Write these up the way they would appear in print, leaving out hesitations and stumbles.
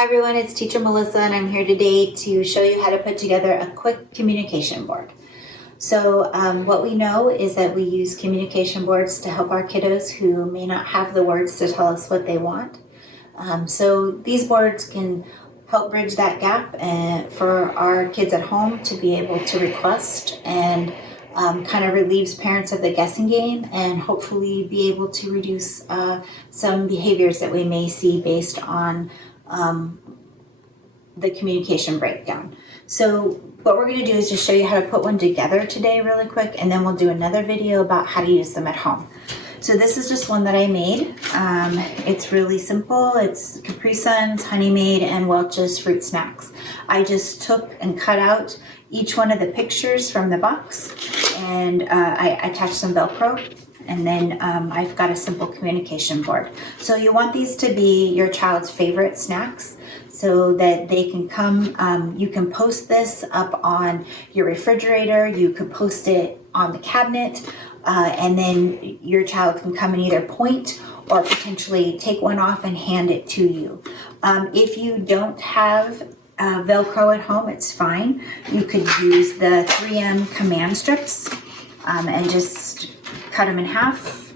Hi everyone, it's Teacher Melissa and I'm here today to show you how to put together a quick communication board. So what we know is that we use communication boards to help our kiddos who may not have the words to tell us what they want. So these boards can help bridge that gap for our kids at home to be able to request and kind of relieves parents of the guessing game and hopefully be able to reduce some behaviors that we may see based on the communication breakdown. So what we're going to do is just show you how to put one together today really quick, and then we'll do another video about how to use them at home. So this is just one that I made. It's really simple. It's Capri Suns, Honey Maid, and Welch's Fruit Snacks. I just took and cut out each one of the pictures from the box, and I attached some Velcro. And then I've got a simple communication board. So you want these to be your child's favorite snacks so that they can come. You can post this up on your refrigerator. You could post it on the cabinet. And then your child can come and either point or potentially take one off and hand it to you. If you don't have Velcro at home, it's fine. You could use the 3M command strips and just cut them in half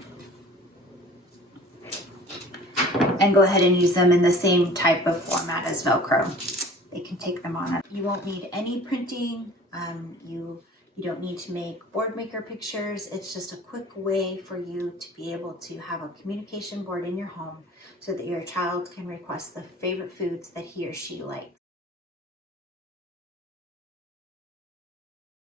and go ahead and use them in the same type of format as Velcro. They can take them on. You won't need any printing. You don't need to make board maker pictures. It's just a quick way for you to be able to have a communication board in your home so that your child can request the favorite foods that he or she likes.